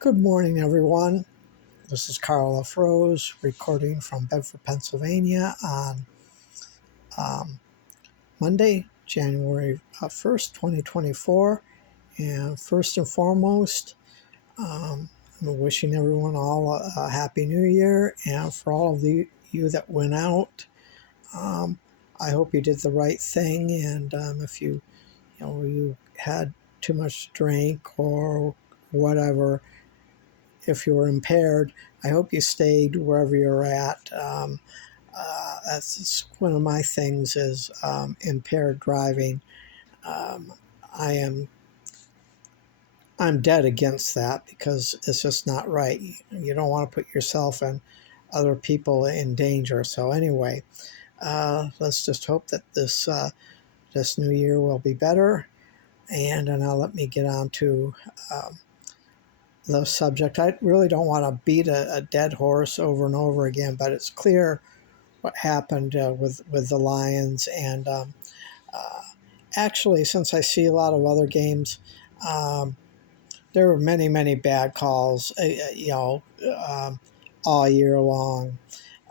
Good morning, everyone. This is Carl F. Rose recording from Bedford, Pennsylvania on um, Monday, January 1st, 2024. And first and foremost, I'm wishing everyone all a happy new year. And for all of you that went out, um, I hope you did the right thing. And if you had too much drink or whatever, if you were impaired, I hope you stayed wherever you're at. That's one of my things is impaired driving. Um, I am I'm dead against that because it's just not right. You don't want to put yourself and other people in danger. So anyway, let's just hope that this new year will be better. And now let me get on to um, the subject. I really don't want to beat a dead horse over and over again, but it's clear what happened with the Lions. And uh, actually, since I see a lot of other games, um, there were many bad calls, um, all year long.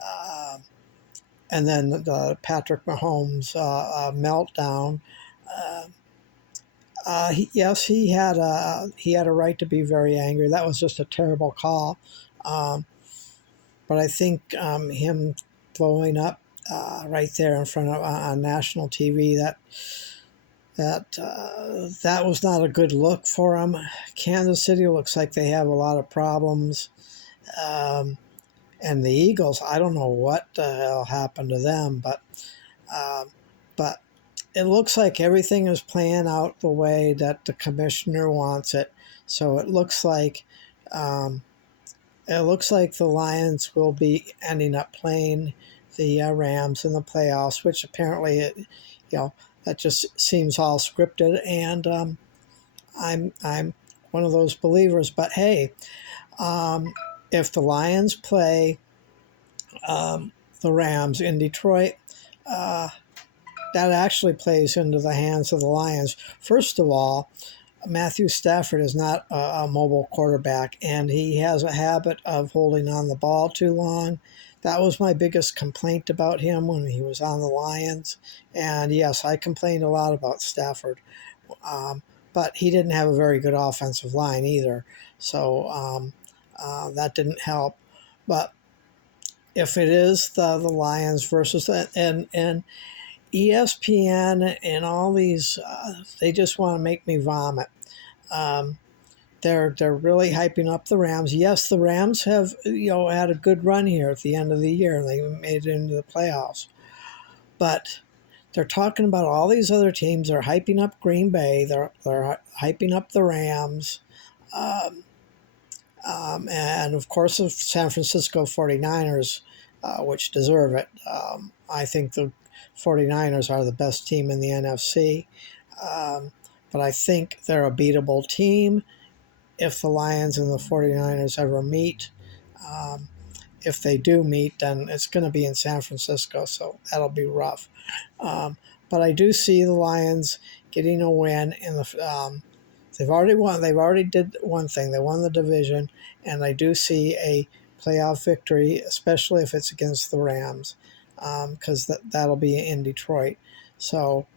Uh, and then the Patrick Mahomes meltdown. Uh, yes, he had a right to be very angry. That was just a terrible call. Um, but I think him blowing up right there in front of on national TV, that was not a good look for him. Kansas City looks like they have a lot of problems, um, and the Eagles, I don't know what the hell happened to them, um, but it looks like everything is playing out the way that the commissioner wants it. So um, it looks like the Lions will be ending up playing the Rams in the playoffs, which apparently, that just seems all scripted. And I'm one of those believers. But hey, if the Lions play the Rams in Detroit, uh, that actually plays into the hands of the Lions. First of all, Matthew Stafford is not a mobile quarterback, and he has a habit of holding on the ball too long. That was my biggest complaint about him when he was on the Lions. And yes, I complained a lot about Stafford, um, but he didn't have a very good offensive line either. So that didn't help. But if it is the Lions versus and ESPN and all these, they just want to make me vomit. Um, they're really hyping up the Rams. Yes, the Rams have had a good run here at the end of the year. They made it into the playoffs, but they're talking about all these other teams. They're hyping up Green Bay. They're hyping up the Rams, um, and of course the San Francisco 49ers, which deserve it. I think the 49ers are the best team in the NFC, but I think they're a beatable team if the Lions and the 49ers ever meet. Um, if they do meet, then it's going to be in San Francisco, so that'll be rough. Um, but I do see the Lions getting a win in the. They've already won. They've already did one thing. They won the division, and I do see a playoff victory, especially if it's against the Rams, because that'll be in Detroit. So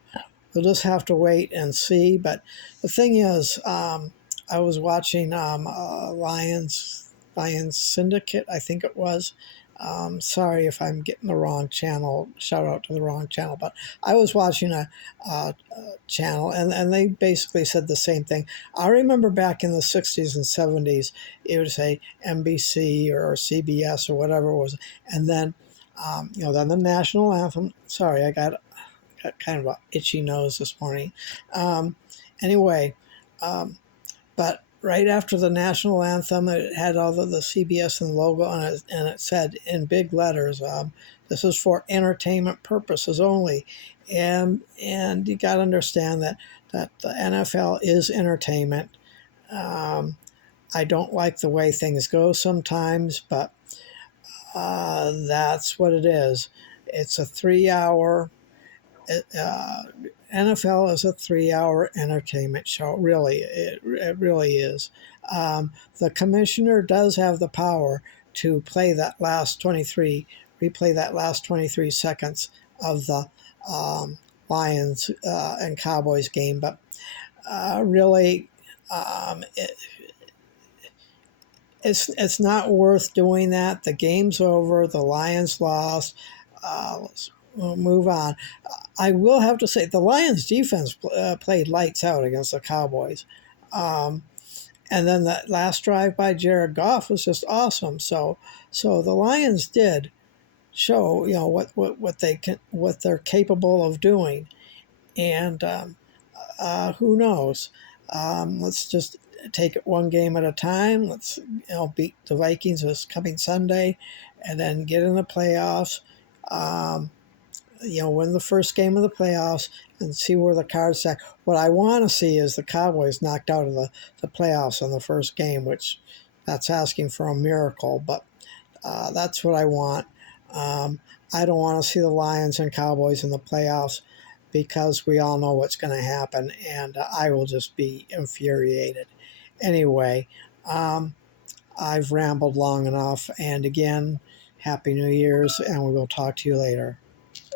we'll just have to wait and see. But the thing is, I was watching Lions Syndicate, I think it was. Sorry if I'm getting the wrong channel. Shout out to the wrong channel. But I was watching a channel, and they basically said the same thing. I remember back in the 60s and 70s, it would say NBC or CBS or whatever it was. And then, then the national anthem. Sorry, I got kind of an itchy nose this morning. Um, anyway, um, but right after the national anthem, it had all the CBS and logo on it, and it said in big letters, "This is for entertainment purposes only." And you got to understand that the NFL is entertainment. Um, I don't like the way things go sometimes, but that's what it is. It's a 3 hour NFL is a 3-hour entertainment show. Really, it really is. The commissioner does have the power to replay that last 23 seconds of the Lions and Cowboys game, but really, it, it's not worth doing that. The game's over. The Lions lost. We'll move on. I will have to say the Lions defense played lights out against the Cowboys. And then that last drive by Jared Goff was just awesome. So the Lions did show, what they're capable of doing. And who knows? Let's just take it one game at a time. Let's beat the Vikings this coming Sunday, and then get in the playoffs. Win the first game of the playoffs and see where the cards stack. What I want to see is the Cowboys knocked out of the playoffs in the first game, which that's asking for a miracle, but that's what I want. I don't want to see the Lions and Cowboys in the playoffs because we all know what's going to happen, and I will just be infuriated. Anyway, I've rambled long enough, and again, Happy New Year's, and we will talk to you later.